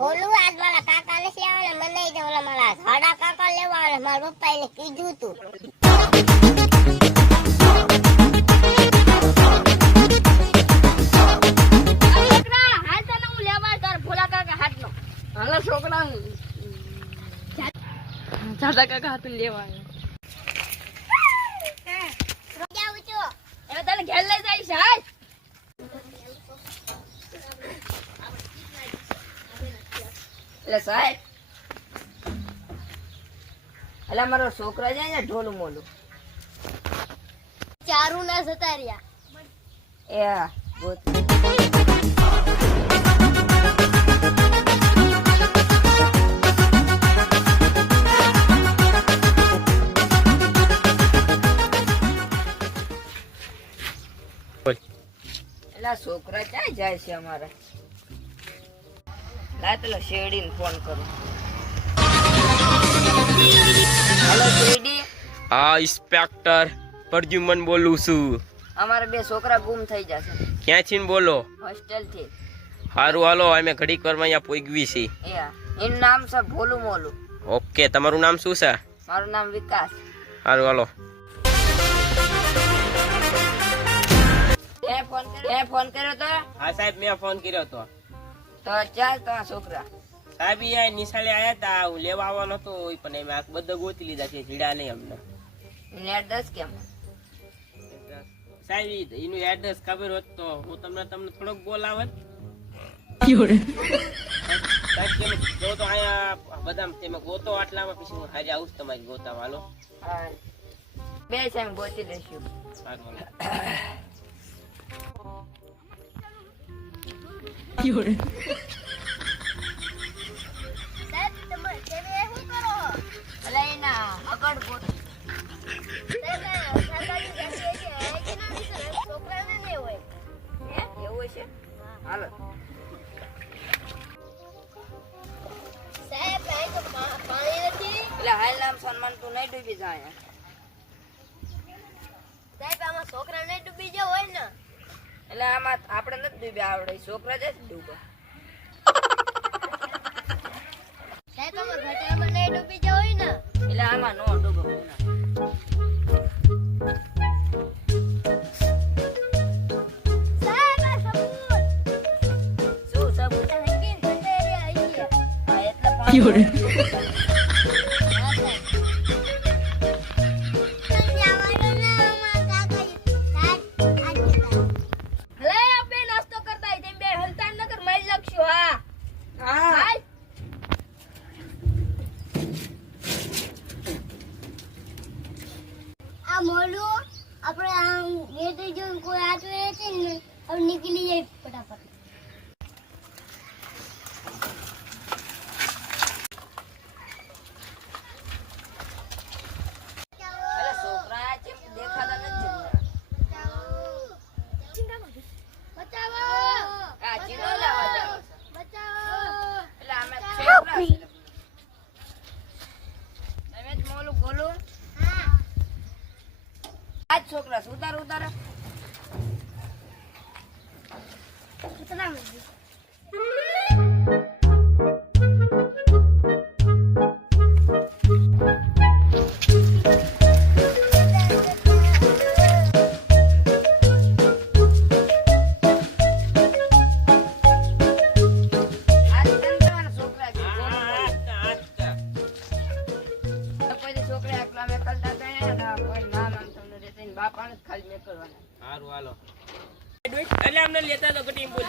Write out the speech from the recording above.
ભોલું આજ મારા કાકા ને લેવાના મને નહીં તો ઓલા મારા સાડા કાકા લેવાના મારા પપ્પા એને કીધું તું હાલો છોકરા સાડા કાકા હાથ લેવાના જાઉં છું હવે તને ઘેર લઈ જઈશ હાલ એટલે સાહેબ એટલે મારો છોકરા જાય ને ઢોલું મોલું ચારું ના જતા રહ્યા એ હા ગોત એલા છોકરા ક્યાં જાય છે અમારા લા પેલો શેરડીને ફોન કરું હેલો શેરડી હા ઇન્સ્પેક્ટર પરજુમન બોલું છું. અમારા બે છોકરા ગુમ થઈ જશે ક્યાંથી ને બોલો? હોસ્ટેલ થી. હારું હાલો અમે ઘડીક વારમાં અહીંયા પોગવી છીએ. એનું નામ છે ભોલું મોલું. ઓકે તમારું નામ શું છે? મારું નામ વિકાસ. હારું હાલો. ફોન કર્યો તો? હા સાહેબ મેં ફોન કર્યો હતો. તો ચાલ તમારા છોકરા સાહેબ અહીંયા નિશાળે આવ્યા હતા હું લેવા આવવાનો હતો પણ એમ આ બધા ગોતી લીધા છે જીડા નહીં અમને. એડ્રેસ કેમ? સાહેબ એનું એડ્રેસ ખબર હોત તો હું તમને થોડોક બોલાવત. સાહેબ તમે જો તો અહીંયા બધા તમે ગોતો આટલામાં પછી હું હારે આવું તમારી ગોતા વાલો. બે છે ગોતી લઈશું. સારું હાલો. સાહેબ તમે શું કરો અલા એના હકડ ગોત છોકરાને નહીં હોય એવું છે હાલો સાહેબ અહીં તો પાણી નથી એટલે હાલ નામ સન્માન તું નહીં ડૂબી જાય સાહેબ આમાં છોકરા નહીં ડૂબી જાય હોય ને એટલે આમાં આપણે નથી ડૂબ્યા આવડે છોકરા જ ડૂબે સાહેબ આમાં ગટરમાં નહીં ડૂબી જાય હોય ને એટલે આમાં નો ડૂબે સાહેબ આ સબૂત શું સબૂત હંગીન ગંડેરી આવી ગયા હા એટલે પાણી હા સાહેબ તમે આવવાનો ના અમારા કાકા સાહેબ આજ લે આપણે નાસ્તો કરતા હોય તેમ બે હલતા નકર મરી લખશું હા હા આ મોલું આપણે આમ ગેટ જો કોઈ આટલે છે ને હવે નીકળી જાય ફટાફટ અરે છોકરા કેમ દેખાતા નથી બચાવો આ ચીનો લાવવા જાવ બચાવો એટલે આમે છોકરા છે તમે જ મોલું બોલું હા આજ છોકરા ઉતાર ઉતાર ઉતરા મજી આજ કેમ તમારા છોકરા છે કોઈ છોકરા એકલા મેકલતા હતા કોઈ નામ આમ તમને દેતા ને બાપાને જ ખાલી મેકલવાના હારું હાલો. એટલે અમને લેતા તો ઘટી બોલ.